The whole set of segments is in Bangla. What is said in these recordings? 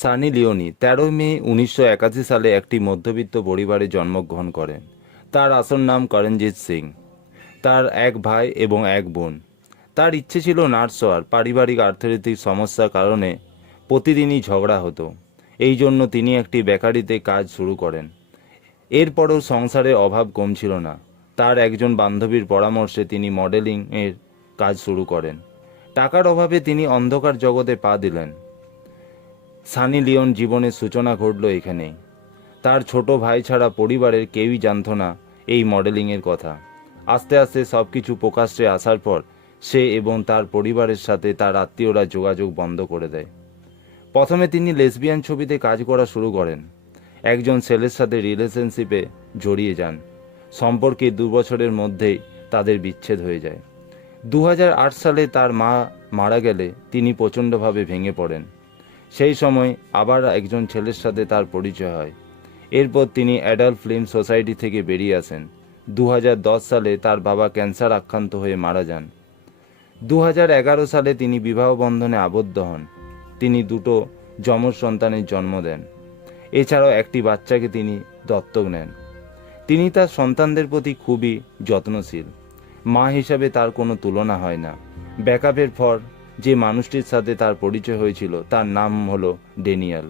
সানি লিওনি ১৩ মে ১৯৮১ সালে একটি মধ্যবিত্ত পরিবারে জন্মগ্রহণ করেন। তার আসল নাম করণজিৎ সিং। তার এক ভাই এবং এক বোন। তার ইচ্ছে ছিল নার্স হওয়ার। পারিবারিক অর্থনৈতিক সমস্যার কারণে প্রতিদিনই ঝগড়া হতো। এই জন্য তিনি একটি বেকারিতে কাজ শুরু করেন। এরপরও সংসারের অভাব কমছিল না। তার একজন বান্ধবীর পরামর্শে তিনি মডেলিংয়ের কাজ শুরু করেন। টাকার অভাবে তিনি অন্ধকার জগতে পা দিলেন। সানি লিওন জীবনের সূচনা ঘটল এখানেই। তার ছোট ভাই ছাড়া পরিবারের কেউই জানত না এই মডেলিংয়ের কথা। আস্তে আস্তে সব কিছু প্রকাশ্যে আসার পর সে এবং তার পরিবারের সাথে তার আত্মীয়রা যোগাযোগ বন্ধ করে দেয়। প্রথমে তিনি লেসবিয়ান ছবিতে কাজ করা শুরু করেন। একজন ছেলের সাথে রিলেশনশিপে জড়িয়ে যান। সম্পর্কে ২ বছরের মধ্যেই তাদের বিচ্ছেদ হয়ে যায়। ২০০৮ সালে তার মা মারা গেলে তিনি প্রচণ্ডভাবে ভেঙে পড়েন। সেই সময় আবার একজন ছেলের সাথে তার পরিচয় হয়। এরপর তিনি অ্যাডাল্ট ফিল্ম সোসাইটি থেকে বেরিয়ে আসেন। ২০১০ সালে তার বাবা ক্যান্সার আক্রান্ত হয়ে মারা যান। ২০১১ সালে তিনি বিবাহ বন্ধনে আবদ্ধ হন। তিনি দুটো যমজ সন্তানের জন্ম দেন। এছাড়াও একটি বাচ্চাকে তিনি দত্তক নেন। তিনি তার সন্তানদের প্রতি খুবই যত্নশীল। মা হিসাবে তার কোনো তুলনা হয় না। ব্যাকআপের পর যে মানুষটির সাথে তার পরিচয় হয়েছিল তার নাম হলো ড্যানিয়েল।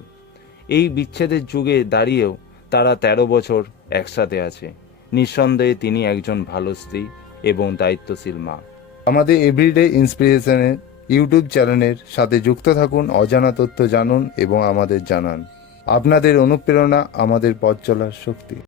এই বিচ্ছেদের যুগে দাঁড়িয়েও তারা ১৩ বছর একসাথে আছে। নিঃসন্দেহে তিনি একজন ভালো স্ত্রী এবং দায়িত্বশীল মা। আমাদের এভরিডে ইন্সপিরেশনের ইউটিউব চ্যানেলের সাথে যুক্ত থাকুন, অজানা তথ্য জানুন এবং আমাদের জানান। আপনাদের অনুপ্রেরণা আমাদের পথ চলার শক্তি।